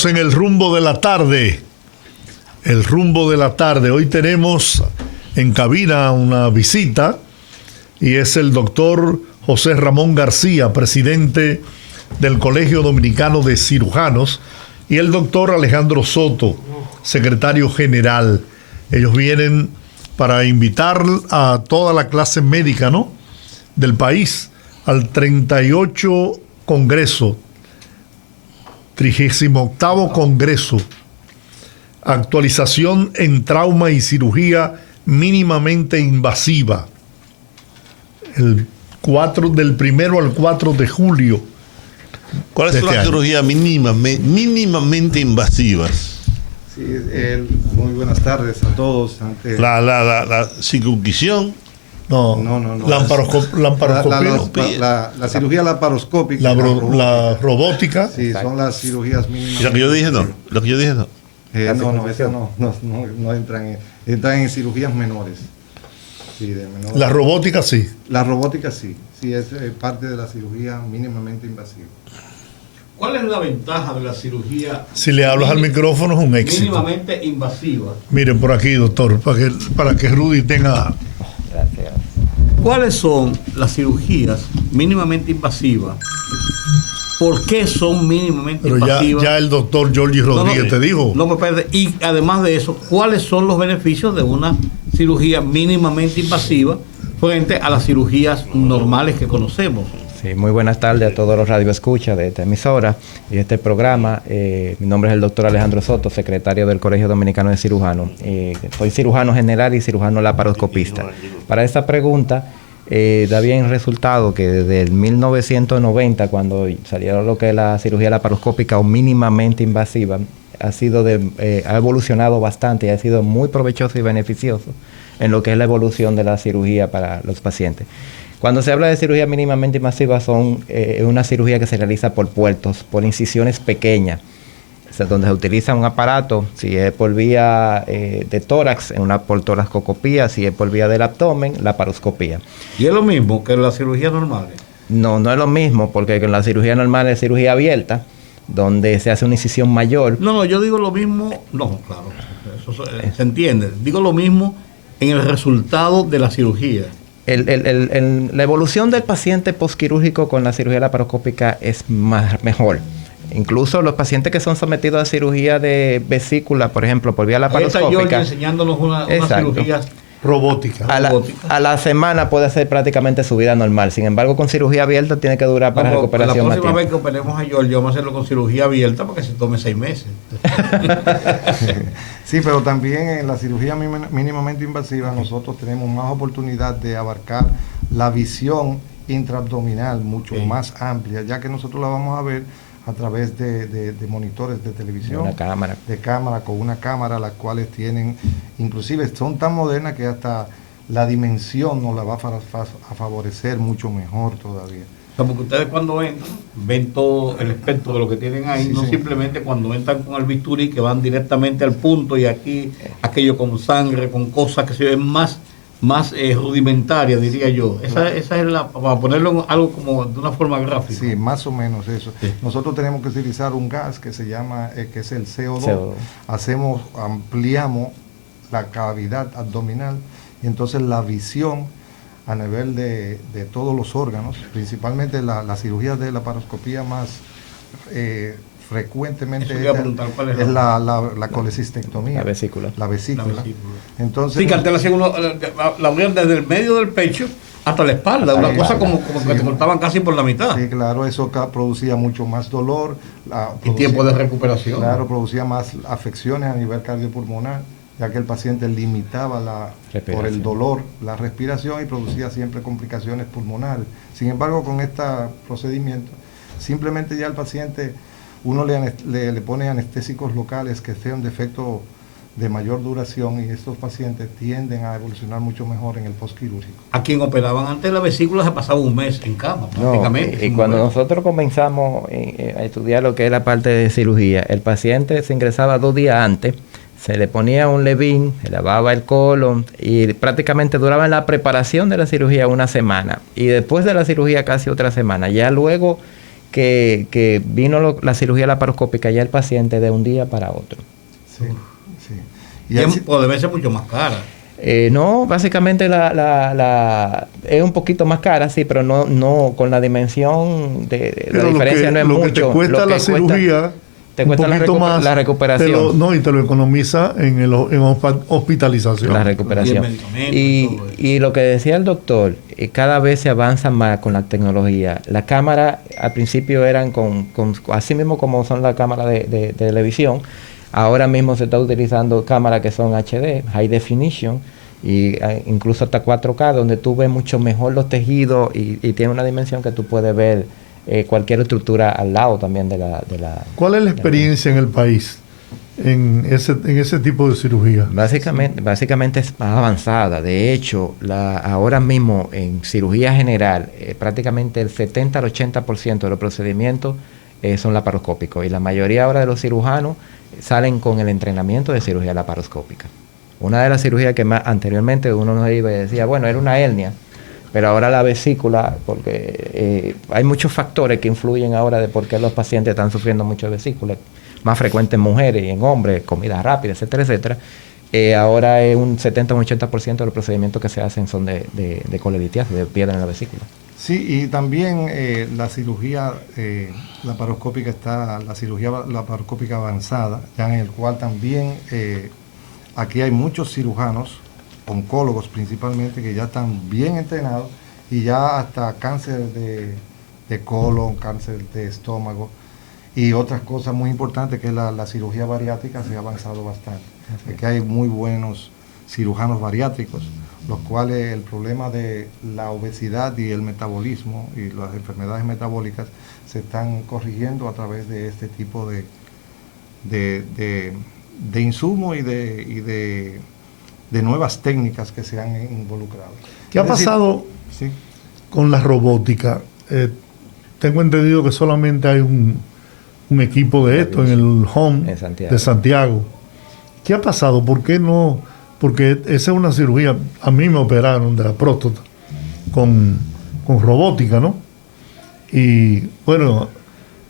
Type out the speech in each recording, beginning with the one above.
En el rumbo de la tarde. El rumbo de la tarde. Hoy tenemos en cabina una visita y es el doctor José Ramón García, presidente del Colegio Dominicano de Cirujanos, y el doctor Alejandro Soto, secretario general. Ellos vienen para invitar a toda la clase médica, ¿no?, del país al 38 Congreso, 38º Congreso, actualización en trauma y cirugía mínimamente invasiva, del 1 al 4 de julio. ¿Cuáles son las cirugías mínimamente invasivas? Sí, muy buenas tardes a todos. La circuncisión. No. La cirugía laparoscópica. La robótica. Sí, son las cirugías mínimas. ¿Y lo que yo dije no? ¿Lo que yo dije no? Esas no entran en cirugías menores. Sí, de menores. La robótica sí. La robótica sí. Sí, es parte de la cirugía mínimamente invasiva. ¿Cuál es la ventaja de la cirugía? Si le hablas al micrófono es un éxito. Mínimamente invasiva. Miren por aquí, doctor, para que Rudy tenga... Gracias. ¿Cuáles son las cirugías mínimamente invasivas? ¿Por qué son mínimamente invasivas? Ya el doctor Jorge Rodríguez te dijo. No me parece. Y además de eso, ¿cuáles son los beneficios de una cirugía mínimamente invasiva frente a las cirugías normales que conocemos? Sí, muy buenas tardes a todos los radioescuchas de esta emisora y de este programa. Mi nombre es el doctor Alejandro Soto, secretario del Colegio Dominicano de Cirujanos. Soy cirujano general y cirujano laparoscopista. Para esta pregunta, da bien resultado que desde el 1990, cuando salieron lo que es la cirugía laparoscópica o mínimamente invasiva, ha evolucionado bastante y ha sido muy provechoso y beneficioso en lo que es la evolución de la cirugía para los pacientes. Cuando se habla de cirugía mínimamente invasiva, son una cirugía que se realiza por puertos, por incisiones pequeñas, o sea, donde se utiliza un aparato, si es por vía de tórax, por toracoscopía, si es por vía del abdomen, laparoscopía. ¿Y es lo mismo que la cirugía normal? No es lo mismo, porque con la cirugía normal es cirugía abierta, donde se hace una incisión mayor. No, yo digo lo mismo, claro, eso se entiende. Digo lo mismo en el resultado de la cirugía. La evolución del paciente postquirúrgico con la cirugía laparoscópica es mejor. Incluso los pacientes que son sometidos a cirugía de vesícula, por ejemplo, por vía laparoscópica. Ahí está George enseñándonos una cirugía robótica. A la semana puede hacer prácticamente su vida normal. Sin embargo, con cirugía abierta tiene que durar para recuperación más tiempo. La próxima vez que operemos a George, vamos a hacerlo con cirugía abierta para que se tome 6 meses. Sí, pero también en la cirugía mínimamente invasiva nosotros tenemos más oportunidad de abarcar la visión intraabdominal mucho más amplia, ya que nosotros la vamos a ver a través de monitores de televisión, con una cámara, las cuales tienen, inclusive son tan modernas que hasta la dimensión nos la va a favorecer mucho mejor todavía. O sea, porque ustedes cuando entran, ven todo el espectro de lo que tienen ahí, simplemente cuando entran con el bisturí, que van directamente al punto, y aquí aquello con sangre, con cosas que se ven más rudimentaria, diría yo. Esa es para ponerlo en algo como de una forma gráfica. Sí, más o menos eso. Sí. Nosotros tenemos que utilizar un gas que se llama, que es el CO2. Ampliamos la cavidad abdominal y entonces la visión a nivel de todos los órganos, principalmente la cirugía de laparoscopía más frecuentemente es la colecistectomía. La vesícula. Entonces, sí, que antes la abrían desde el medio del pecho hasta la espalda, una cosa como que te cortaban casi por la mitad. Sí, claro, eso producía mucho más dolor. Y tiempo de recuperación. Claro, producía más afecciones a nivel cardiopulmonar, ya que el paciente limitaba por el dolor la respiración y producía siempre complicaciones pulmonares. Sin embargo, con este procedimiento, simplemente ya el paciente, uno le pone anestésicos locales que sean de efecto de mayor duración, y estos pacientes tienden a evolucionar mucho mejor en el postquirúrgico. A quien operaban antes la vesícula se pasaba un mes en cama, prácticamente. Y cuando nosotros comenzamos a estudiar lo que es la parte de cirugía, el paciente se ingresaba 2 días antes, se le ponía un levín, se lavaba el colon y prácticamente duraba en la preparación de la cirugía 1 semana. Y después de la cirugía casi otra semana. Ya luego que vino la cirugía laparoscópica ya el paciente de un día para otro. Sí, sí. Debe ser mucho más cara. No, básicamente es un poquito más cara, sí, pero no con la dimensión de la diferencia no es lo mucho. Que te cuesta la cirugía, te cuesta la recuperación. Y te lo economiza en hospitalización. La recuperación. Y lo que decía el doctor, cada vez se avanza más con la tecnología. Las cámaras al principio eran así mismo como son las cámaras de televisión. Ahora mismo se está utilizando cámaras que son HD, High Definition, y incluso hasta 4K, donde tú ves mucho mejor los tejidos y tiene una dimensión que tú puedes ver cualquier estructura al lado también de la... ¿Cuál es la experiencia en el país en ese tipo de cirugía? Básicamente es más avanzada. De hecho, ahora mismo en cirugía general, prácticamente el 70 al 80% de los procedimientos son laparoscópicos, y la mayoría ahora de los cirujanos salen con el entrenamiento de cirugía laparoscópica. Una de las cirugías que más anteriormente uno nos iba y decía, bueno, era una hernia, pero ahora la vesícula, porque hay muchos factores que influyen ahora de por qué los pacientes están sufriendo mucho de vesícula, más frecuente en mujeres y en hombres, comida rápida, etcétera, etcétera. Ahora es un 70 o un 80% de los procedimientos que se hacen son de colelitiasis, de piedra en la vesícula. Sí, y también la cirugía laparoscópica la cirugía laparoscópica avanzada, ya en el cual también aquí hay muchos cirujanos, oncólogos principalmente, que ya están bien entrenados y ya hasta cáncer de colon, cáncer de estómago y otras cosas muy importantes, que es la cirugía bariátrica, se ha avanzado bastante. Aquí hay muy buenos cirujanos bariátricos, los cuales el problema de la obesidad y el metabolismo y las enfermedades metabólicas se están corrigiendo a través de este tipo de insumos y de nuevas técnicas que se han involucrado. ¿Qué ha pasado con la robótica? Tengo entendido que solamente hay un equipo de esto en el home de Santiago. ¿Qué ha pasado? ¿Por qué no? Porque esa es una cirugía, a mí me operaron de la próstata con robótica, ¿no? Y bueno,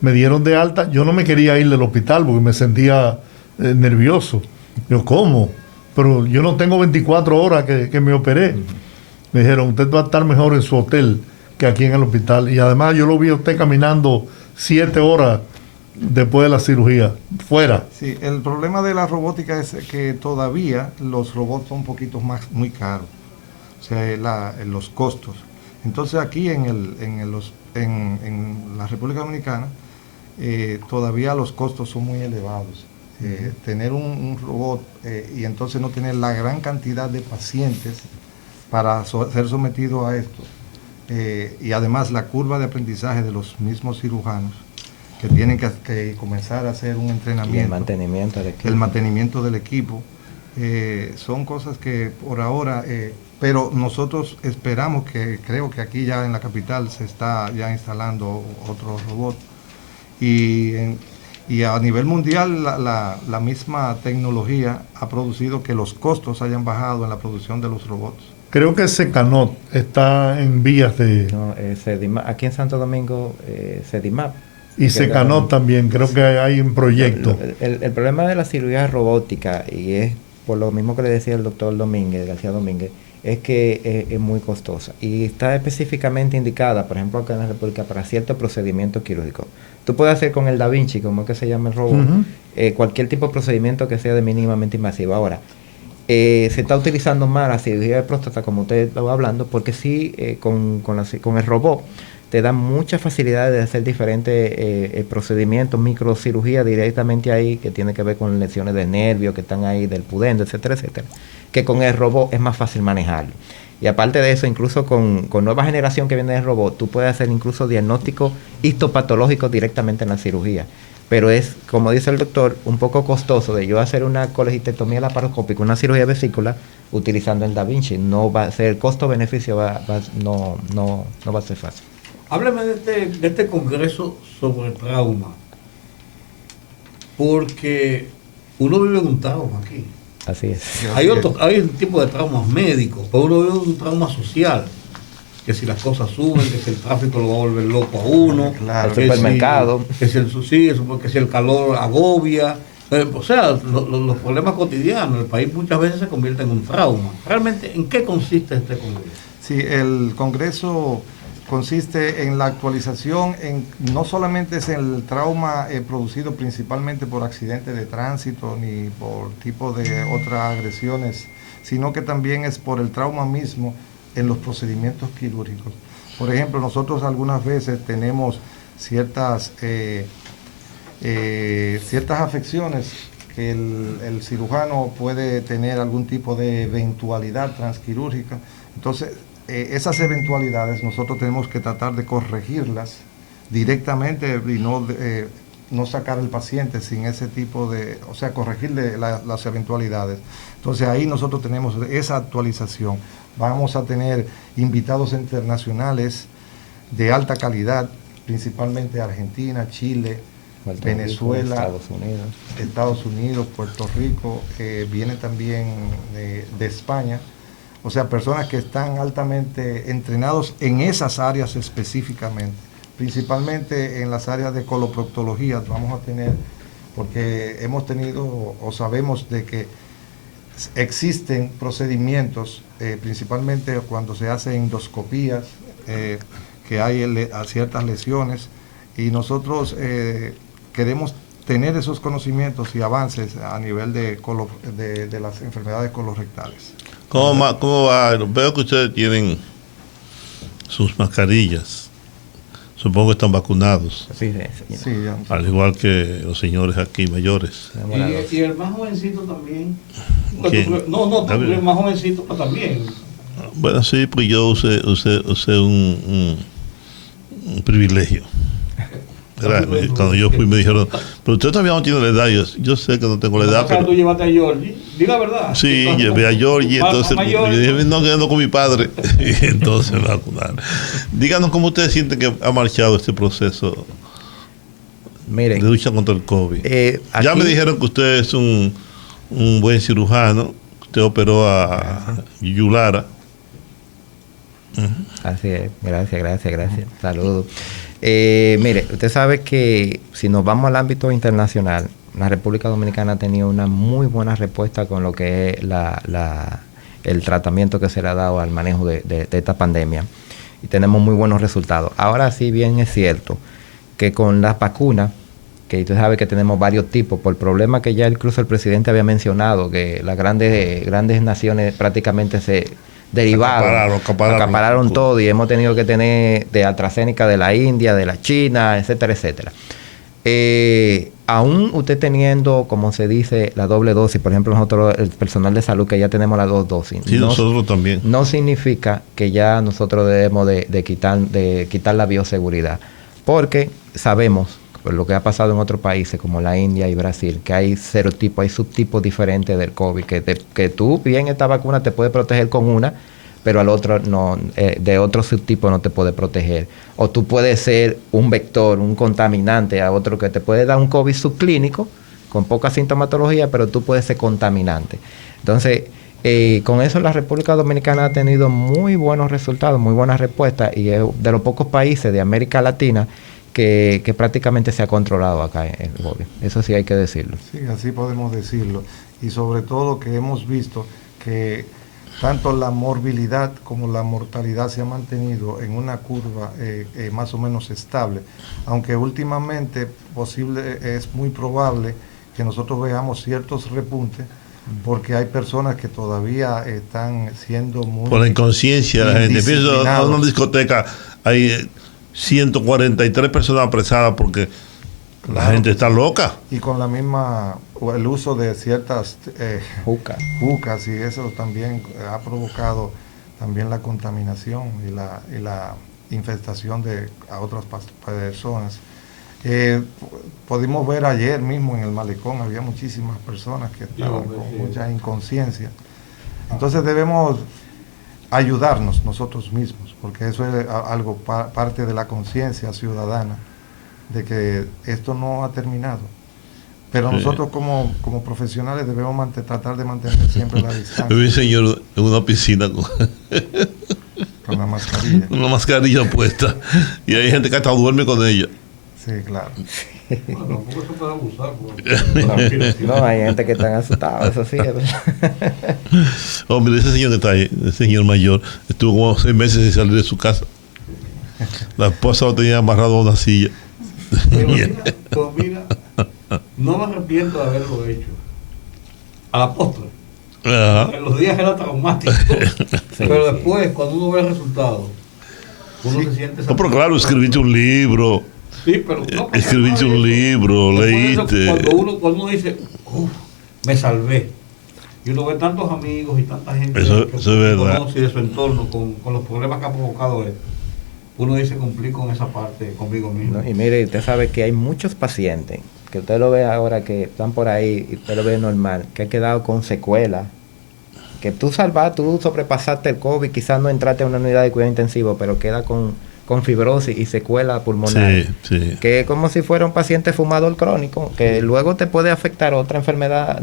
me dieron de alta. Yo no me quería ir del hospital porque me sentía nervioso. Yo, ¿cómo? Pero yo no tengo 24 horas que me operé. Me dijeron, usted va a estar mejor en su hotel que aquí en el hospital. Y además yo lo vi a usted caminando 7 horas después de la cirugía, fuera. Sí, el problema de la robótica es que todavía los robots son un poquito muy caros, o sea, los costos. Entonces aquí en la República Dominicana todavía los costos son muy elevados. Tener un robot y entonces no tener la gran cantidad de pacientes para ser sometido a esto, y además la curva de aprendizaje de los mismos cirujanos, que tienen que comenzar a hacer un entrenamiento. Y el mantenimiento del equipo. Son cosas que por ahora, pero nosotros esperamos creo que aquí ya en la capital se está ya instalando otro robot. Y a nivel mundial la misma tecnología ha producido que los costos hayan bajado en la producción de los robots. Creo que Secanot está en vías de... No, aquí en Santo Domingo, Sedimap. Y Secanot también, creo que hay un proyecto. El problema de la cirugía robótica, y es por lo mismo que le decía el doctor García Domínguez, es que es muy costosa y está específicamente indicada, por ejemplo, acá en la República, para ciertos procedimientos quirúrgicos. Tú puedes hacer con el Da Vinci, como es que se llama el robot, cualquier tipo de procedimiento que sea de mínimamente invasivo. Ahora, se está utilizando más la cirugía de próstata, como usted lo va hablando, porque sí, con el robot te da muchas facilidades de hacer diferentes procedimientos, microcirugía directamente ahí, que tiene que ver con lesiones de nervios que están ahí, del pudendo, etcétera, etcétera, que con el robot es más fácil manejarlo. Y aparte de eso, incluso con nueva generación que viene del robot, tú puedes hacer incluso diagnósticos histopatológicos directamente en la cirugía. Pero es, como dice el doctor, un poco costoso de yo hacer una colecistectomía laparoscópica, una cirugía de vesícula, utilizando el Da Vinci. No va a ser, el costo-beneficio no va a ser fácil. Hábleme de este congreso sobre trauma, porque uno vive un trauma aquí. Así es. Hay un tipo de traumas médicos, pero uno vive un trauma social. que si las cosas suben, que si el tráfico lo va a volver loco a uno, Claro. El supermercado. que si el calor agobia. O sea, los problemas cotidianos del país muchas veces se convierten en un trauma. ¿Realmente en qué consiste este Congreso? Sí, el Congreso consiste en la actualización, no solamente es el trauma producido principalmente por accidentes de tránsito ni por tipo de otras agresiones, sino que también es por el trauma mismo en los procedimientos quirúrgicos. Por ejemplo, nosotros algunas veces tenemos ciertas afecciones que el cirujano puede tener algún tipo de eventualidad transquirúrgica. Entonces, esas eventualidades nosotros tenemos que tratar de corregirlas directamente y no sacar al paciente sin ese tipo de, o sea, corregirle las eventualidades. Entonces ahí nosotros tenemos esa actualización. Vamos a tener invitados internacionales de alta calidad, principalmente Argentina, Chile, Venezuela, Estados Unidos, Puerto Rico, viene también de España. O sea, personas que están altamente entrenados en esas áreas específicamente, principalmente en las áreas de coloproctología. Vamos a tener, porque hemos tenido o sabemos de que existen procedimientos, principalmente cuando se hacen endoscopías, que hay ciertas lesiones, y nosotros queremos tener esos conocimientos y avances a nivel de las enfermedades colorectales. ¿Cómo va? Veo que ustedes tienen sus mascarillas. Supongo que están vacunados. Sí, Sí, ya. Al igual que los señores aquí mayores. Y el más jovencito también. ¿Quién? No, el más jovencito pues, también. Bueno, sí, pues yo usé un privilegio. Cuando yo fui me dijeron, pero usted todavía no tiene la edad. Yo sé que no tengo la edad, pero... ¿Tú llevaste a Georgie? Diga la verdad. Sí, llevé a Georgie, entonces yo dije, no, quedando con mi padre. Y entonces me vacunaron. Díganos cómo ustedes sienten que ha marchado este proceso Miren, de lucha contra el COVID. Aquí, Ya me dijeron que usted es un buen cirujano, usted operó a Yulara. Así es, gracias. Saludos. Mire, usted sabe que si nos vamos al ámbito internacional, la República Dominicana ha tenido una muy buena respuesta con lo que es el tratamiento que se le ha dado al manejo de esta pandemia. Y tenemos muy buenos resultados. Ahora sí bien es cierto que con las vacunas, que usted sabe que tenemos varios tipos, por el problema que ya incluso el presidente había mencionado, que las grandes naciones prácticamente se derivaron, acapararon todo, y hemos tenido que tener de AstraZeneca de la India, de la China, etcétera. Aún usted teniendo, como se dice, la doble dosis, por ejemplo nosotros, el personal de salud, que ya tenemos las 2 dosis. Sí, nosotros también. No significa que ya nosotros debemos de quitar la bioseguridad, porque sabemos, por lo que ha pasado en otros países como la India y Brasil, que hay hay subtipos diferentes del COVID, que tú bien esta vacuna te puede proteger con una, pero al otro no, de otro subtipo no te puede proteger. O tú puedes ser un vector, un contaminante a otro que te puede dar un COVID subclínico con poca sintomatología, pero tú puedes ser contaminante. Entonces, con eso la República Dominicana ha tenido muy buenos resultados, muy buenas respuestas, y es de los pocos países de América Latina que prácticamente se ha controlado acá en el COVID. Eso sí hay que decirlo. Sí, así podemos decirlo. Y sobre todo que hemos visto que tanto la morbilidad como la mortalidad se ha mantenido en una curva más o menos estable, aunque últimamente es muy probable que nosotros veamos ciertos repuntes, porque hay personas que todavía están siendo muy... Por la inconsciencia, la gente. Pienso, en una discoteca hay 143 personas apresadas porque la gente está loca. Y con la misma, el uso de ciertas jucas, y eso también ha provocado también la contaminación y la infestación a otras personas. Pudimos ver ayer mismo en el malecón, había muchísimas personas que estaban con mucha inconsciencia. Entonces debemos ayudarnos nosotros mismos, porque eso es algo parte de la conciencia ciudadana, de que esto no ha terminado. Pero nosotros como profesionales debemos tratar de mantener siempre la distancia. Vi un señor en una piscina Con la mascarilla. Una mascarilla puesta. Y hay gente que hasta duerme con ella. Sí, claro. Bueno, tampoco se puede abusar. No, hay gente que está asustada, eso sí. Es verdad. Hombre, ese señor que está ahí, ese señor mayor, estuvo como 6 meses sin salir de su casa. La esposa lo tenía amarrado a una silla. Pero mira, no me arrepiento de haberlo hecho. A la postre. Ajá. En los días era traumático. Pero después, cuando uno ve el resultado, uno se siente No, pero claro, escribiste un libro. Sí, pero no, Escribiste un libro, leíste. Cuando uno dice, uff, me salvé. Y uno ve tantos amigos y tanta gente Eso que es verdad. conoce de su entorno con los problemas que ha provocado esto. Uno dice cumplir con esa parte conmigo mismo. ¿No? Y mire, usted sabe que hay muchos pacientes que usted lo ve ahora que están por ahí y usted lo ve normal, que ha quedado con secuelas. Que tú sobrepasaste el COVID, quizás no entraste a una unidad de cuidado intensivo, pero queda con fibrosis y secuela pulmonar. Sí, sí. Que es como si fuera un paciente fumador crónico, que luego te puede afectar otra enfermedad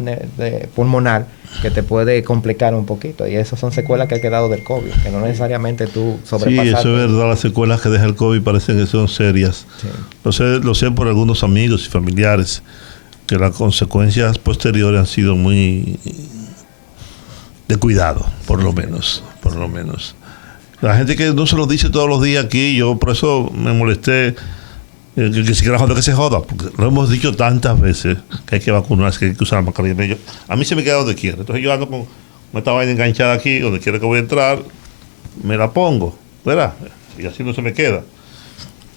pulmonar que te puede complicar un poquito. Y esas son secuelas que ha quedado del COVID, que no necesariamente tú Sí, sobrepasaste. eso es verdad. Las secuelas que deja el COVID parecen que son serias. Sí. Lo sé por algunos amigos y familiares, que las consecuencias posteriores han sido muy de cuidado, por lo menos. La gente que no se lo dice todos los días aquí, yo por eso me molesté, que si quiera joder, que se joda, porque lo hemos dicho tantas veces, que hay que vacunarse, que hay que usar mascarilla. A mí se me queda donde quiera. Entonces yo ando con esta vaina enganchada aquí, donde quiera que voy a entrar, me la pongo, ¿verdad? Y así no se me queda.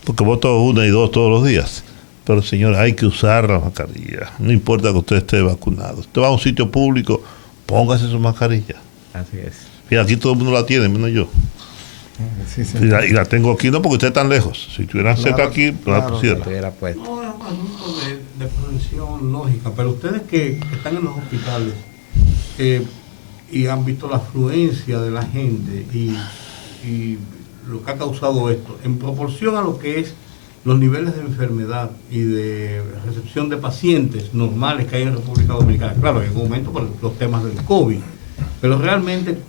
Porque voto 1 y 2 todos los días. Pero señor, hay que usar la mascarilla. No importa que usted esté vacunado. Usted va a un sitio público, póngase su mascarilla. Así es. Mira, aquí todo el mundo la tiene, menos yo. Sí, sí. Y la tengo aquí no porque usted está tan lejos. Si estuvieran Claro, cerca aquí, no la claro. pusiera. Estuviera puesto. No, es un asunto de prevención lógica, pero ustedes que están en los hospitales y han visto la afluencia de la gente y lo que ha causado esto, en proporción a lo que es los niveles de enfermedad y de recepción de pacientes normales que hay en República Dominicana, claro, en un momento por los temas del COVID, pero realmente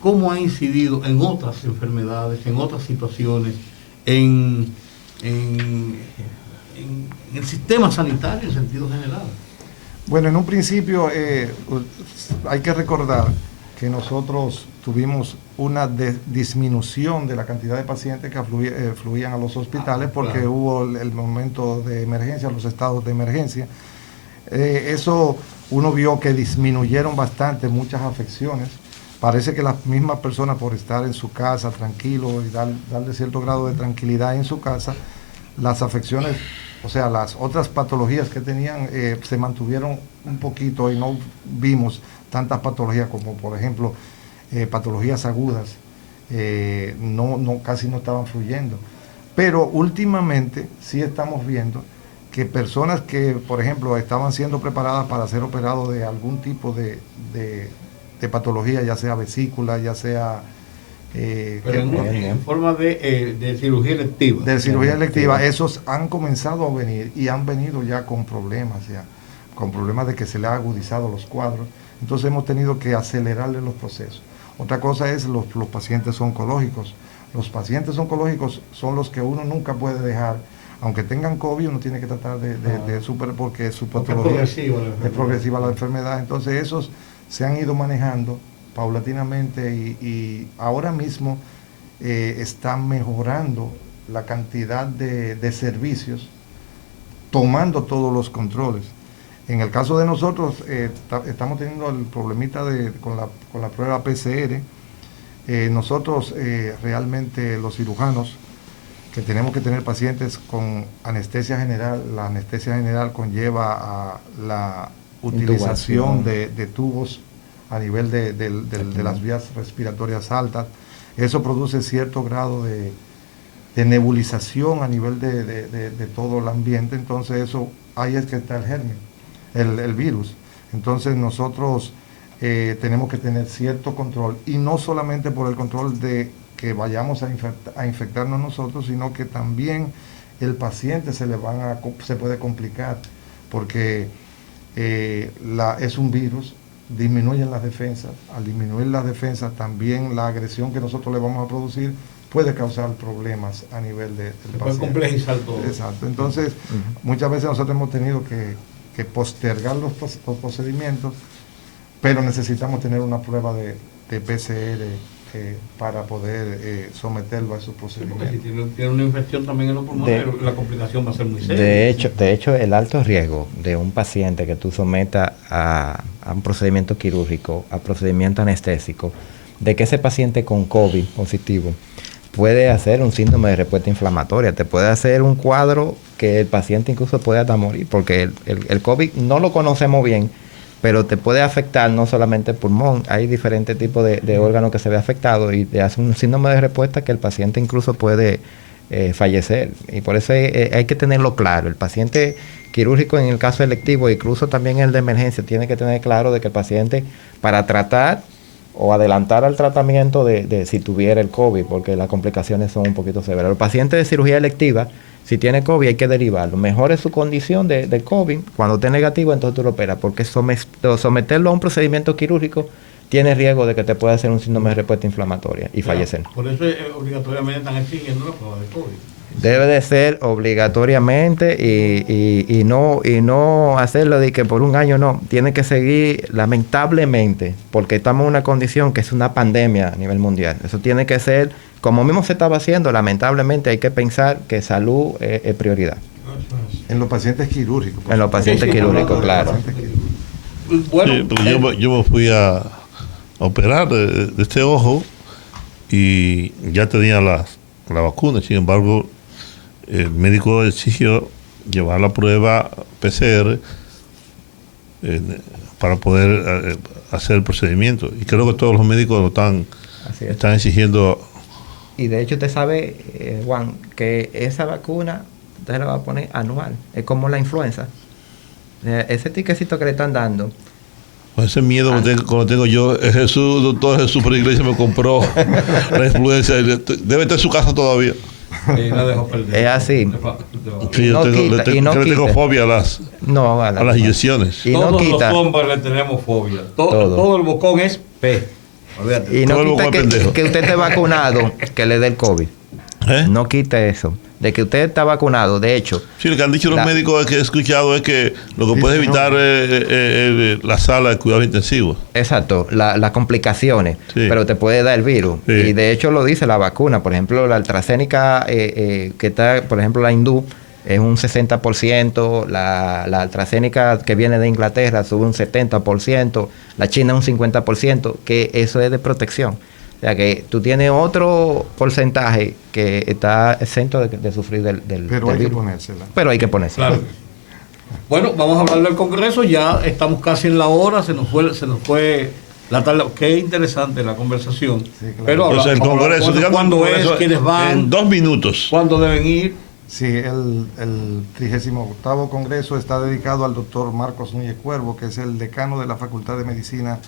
cómo ha incidido en otras enfermedades, en otras situaciones, en el sistema sanitario en sentido general. Bueno, en un principio hay que recordar que nosotros tuvimos una disminución de la cantidad de pacientes que fluían a los hospitales porque claro. hubo el momento de emergencia, los estados de emergencia. Eso uno vio que disminuyeron bastante muchas afecciones. Parece que las mismas personas, por estar en su casa tranquilo y darle cierto grado de tranquilidad en su casa, las afecciones, o sea, las otras patologías que tenían se mantuvieron un poquito y no vimos tantas patologías como, por ejemplo, patologías agudas, casi no estaban fluyendo. Pero últimamente sí estamos viendo que personas que, por ejemplo, estaban siendo preparadas para ser operados de algún tipo de patología, ya sea vesícula, ya sea... Pero en forma de cirugía electiva. De cirugía electiva, esos han comenzado a venir y han venido ya con problemas de que se le ha agudizado los cuadros. Entonces hemos tenido que acelerarle los procesos. Otra cosa es los pacientes oncológicos. Los pacientes oncológicos son los que uno nunca puede dejar, aunque tengan COVID, uno tiene que tratar de superar porque su patología es progresiva la enfermedad. Entonces esos se han ido manejando paulatinamente y ahora mismo están mejorando la cantidad de servicios, tomando todos los controles. En el caso de nosotros, estamos teniendo el problemita con la prueba PCR. Nosotros realmente los cirujanos, que tenemos que tener pacientes con anestesia general, la anestesia general conlleva a la utilización de tubos a nivel de las vías respiratorias altas. Eso produce cierto grado de nebulización a nivel de todo el ambiente. Entonces ahí es que está el germen, el virus. Entonces nosotros tenemos que tener cierto control, y no solamente por el control de que vayamos a infectarnos nosotros, sino que también el paciente se puede complicar, porque es un virus disminuyen las defensas. Al disminuir las defensas, también la agresión que nosotros le vamos a producir puede causar problemas a nivel del paciente. Puede complejizar todo. Exacto. Entonces, muchas veces nosotros hemos tenido que postergar los procedimientos, pero necesitamos tener una prueba de PCR para poder someterlo a esos procedimientos. Si tiene una infección también en los pulmones, la complicación va a ser muy seria. De hecho, el alto riesgo de un paciente que tú sometas a un procedimiento quirúrgico, a procedimiento anestésico, de que ese paciente con COVID positivo puede hacer un síndrome de respuesta inflamatoria, te puede hacer un cuadro que el paciente incluso puede hasta morir, porque el COVID no lo conocemos bien, pero te puede afectar no solamente el pulmón, hay diferentes tipos de órganos que se ve afectado y te hace un síndrome de respuesta que el paciente incluso puede fallecer. Y por eso hay que tenerlo claro. El paciente quirúrgico en el caso electivo, incluso también el de emergencia, tiene que tener claro de que el paciente, para tratar o adelantar al tratamiento de si tuviera el COVID, porque las complicaciones son un poquito severas. Los pacientes de cirugía electiva, si tiene COVID hay que derivarlo. Mejor es su condición de COVID. Cuando esté negativo, entonces tú lo operas, porque someterlo a un procedimiento quirúrgico tiene riesgo de que te pueda hacer un síndrome de respuesta inflamatoria y fallecer. Por eso obligatoriamente están exigiendo la prueba de COVID. Debe de ser obligatoriamente y no hacerlo de que por un año no. Tiene que seguir, lamentablemente, porque estamos en una condición que es una pandemia a nivel mundial. Eso tiene que ser, como mismo se estaba haciendo, lamentablemente hay que pensar que salud es prioridad. En los pacientes quirúrgicos. En los pacientes quirúrgicos, claro. Bueno, Sí, yo me fui a operar de este ojo y ya tenía la vacuna. Sin embargo, el médico exigió llevar la prueba PCR para poder hacer el procedimiento. Y creo que todos los médicos lo están exigiendo. Y de hecho usted sabe, Juan, que esa vacuna usted la va a poner anual. Es como la influenza. Ese tiquecito que le están dando. Ese miedo que tengo yo, Jesús, doctor Jesús por la iglesia me compró la influencia. Debe estar en su casa todavía. La dejo perder. Es así. Sí, yo tengo fobia a las inyecciones. Y todos no quita, los hombres le tenemos fobia. Todo el bocón es P. Y no Todo el quita que usted esté vacunado, que le dé el COVID. No quite eso. De que usted está vacunado, de hecho. Sí, lo que han dicho los médicos que he escuchado es que lo que puede evitar la sala de cuidados intensivos. Exacto, las complicaciones, Sí. pero te puede dar el virus. Sí. Y de hecho lo dice la vacuna. Por ejemplo, la AstraZeneca, que está, por ejemplo, la hindú, es un 60%, la AstraZeneca que viene de Inglaterra sube un 70%, la China un 50%, que eso es de protección. O sea que tú tienes otro porcentaje que está exento de sufrir del Pero hay virus. que ponérsela. Pero hay que ponérsela. Claro. Bueno, vamos a hablar del Congreso. Ya estamos casi en la hora. Se nos fue la tarde. Qué interesante la conversación. Sí, claro. Pero Entonces, el Congreso, digamos, ¿cuándo el Congreso es? ¿Quiénes van? En 2 minutos. ¿Cuándo deben ir? Sí, el 38º Congreso está dedicado al doctor Marcos Núñez Cuervo, que es el decano de la Facultad de Medicina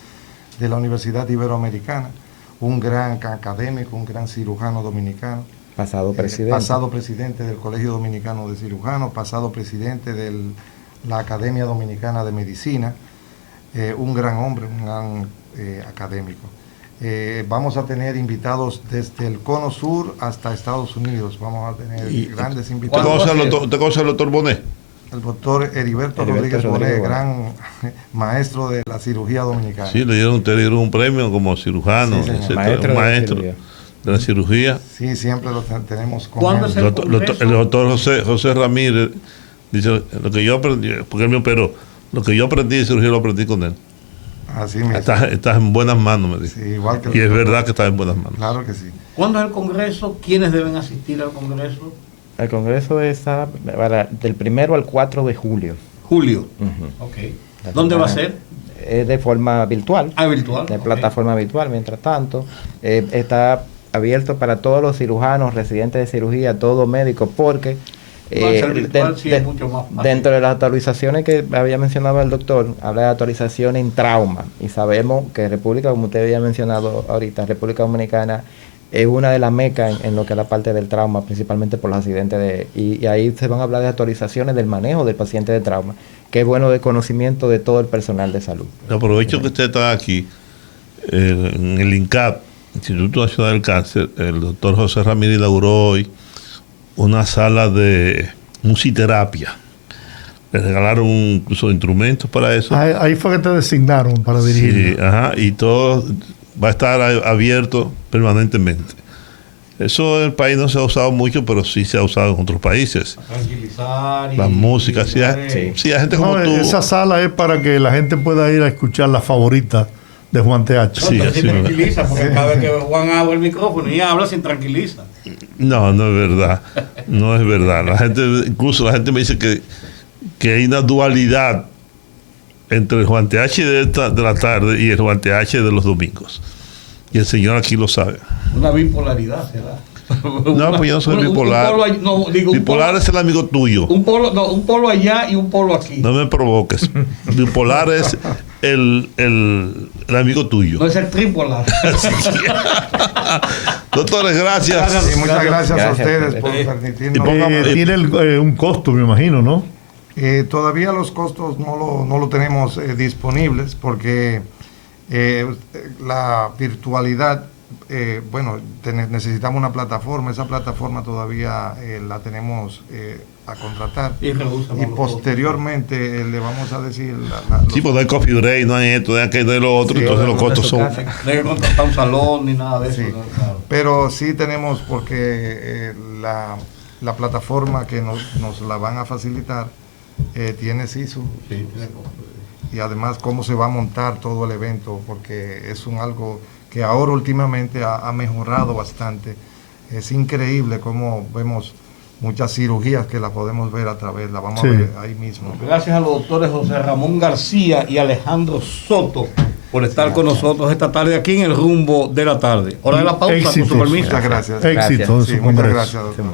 de la Universidad Iberoamericana, un gran académico, un gran cirujano dominicano. Pasado presidente. Pasado presidente del Colegio Dominicano de Cirujanos, pasado presidente de la Academia Dominicana de Medicina, un gran hombre, un gran académico. Vamos a tener invitados desde el Cono Sur hasta Estados Unidos. Vamos a tener grandes invitados. ¿Te conoce el doctor Bonet? El doctor Heriberto Rodríguez Bonet, gran maestro de la cirugía dominicana. Sí, te dieron un premio como cirujano, Sí, señor. etcétera, maestro de la cirugía. Sí, siempre lo tenemos con ¿Cuándo él. es el Congreso? El doctor José Ramírez dice, lo que yo aprendí, porque él me operó, lo que yo aprendí de cirugía lo aprendí con él. Así mismo. Estás en buenas manos, me dice. Sí, igual que Y es verdad que estás en buenas manos. Claro que sí. ¿Cuándo es el Congreso? ¿Quiénes deben asistir al Congreso? El Congreso está del 1 al 4 de julio. Julio. Ujú. Ok. ¿Dónde va a ser? Es de forma virtual. Ah, virtual. De ok. plataforma virtual, mientras tanto. Está abierto para todos los cirujanos, residentes de cirugía, todo médico, porque Va a ser virtual, sí, es mucho más fácil. dentro de las actualizaciones que había mencionado el doctor, habla de actualización en trauma. Y sabemos que República, como usted había mencionado ahorita, República Dominicana es una de las mecas en lo que es la parte del trauma, principalmente por los accidentes y ahí se van a hablar de actualizaciones del manejo del paciente de trauma, que es bueno de conocimiento de todo el personal de salud. Aprovecho que usted está aquí, en el INCAP, Instituto Nacional del Cáncer, el doctor José Ramírez inauguró hoy una sala de musiterapia. Le regalaron incluso instrumentos para eso. Ahí fue que te designaron para dirigir. Sí, ajá, y todo va a estar abierto permanentemente. Eso en el país no se ha usado mucho, pero sí se ha usado en otros países. Tranquilizar. La música, sí, hay gente como tú. Esa sala es para que la gente pueda ir a escuchar la favorita de Juan TH. Sí, No, así se tranquiliza, porque cada vez que Juan abre el micrófono y habla, se tranquiliza. No, no es verdad. No es verdad. La gente, incluso la gente me dice que hay una dualidad entre el Juan TH de la tarde y el Juan TH de los domingos. Y el señor aquí lo sabe. Una bipolaridad será. No, pues yo no soy bipolar. Bipolar es el amigo tuyo. Un polo allá y un polo aquí. No me provoques. Bipolar es el amigo tuyo. No es el tripolar. Doctores, gracias. Sí, muchas gracias a ustedes por permitirnos. Tiene un costo, me imagino, ¿no? Todavía los costos no lo tenemos disponibles porque la virtualidad, necesitamos una plataforma. Esa plataforma todavía la tenemos a contratar. Y posteriormente le vamos a decir... Sí, pues no hay coffee break, no hay esto, no hay aquello, no hay lo otro, Sí, entonces los costos son... No hay que contratar un salón ni nada de eso. Sí, ¿no? Claro. pero sí tenemos porque la plataforma que nos la van a facilitar tiene sí su... Sí, y además cómo se va a montar todo el evento, porque es algo que ahora últimamente ha mejorado bastante. Es increíble cómo vemos muchas cirugías que las podemos ver a través, la vamos a ver ahí mismo. Gracias a los doctores José Ramón García y Alejandro Soto por estar con nosotros esta tarde aquí en el Rumbo de la Tarde. Hora de la pausa, con su permiso. Muchas gracias. Éxito en Sí, su muchas congreso. gracias, doctor.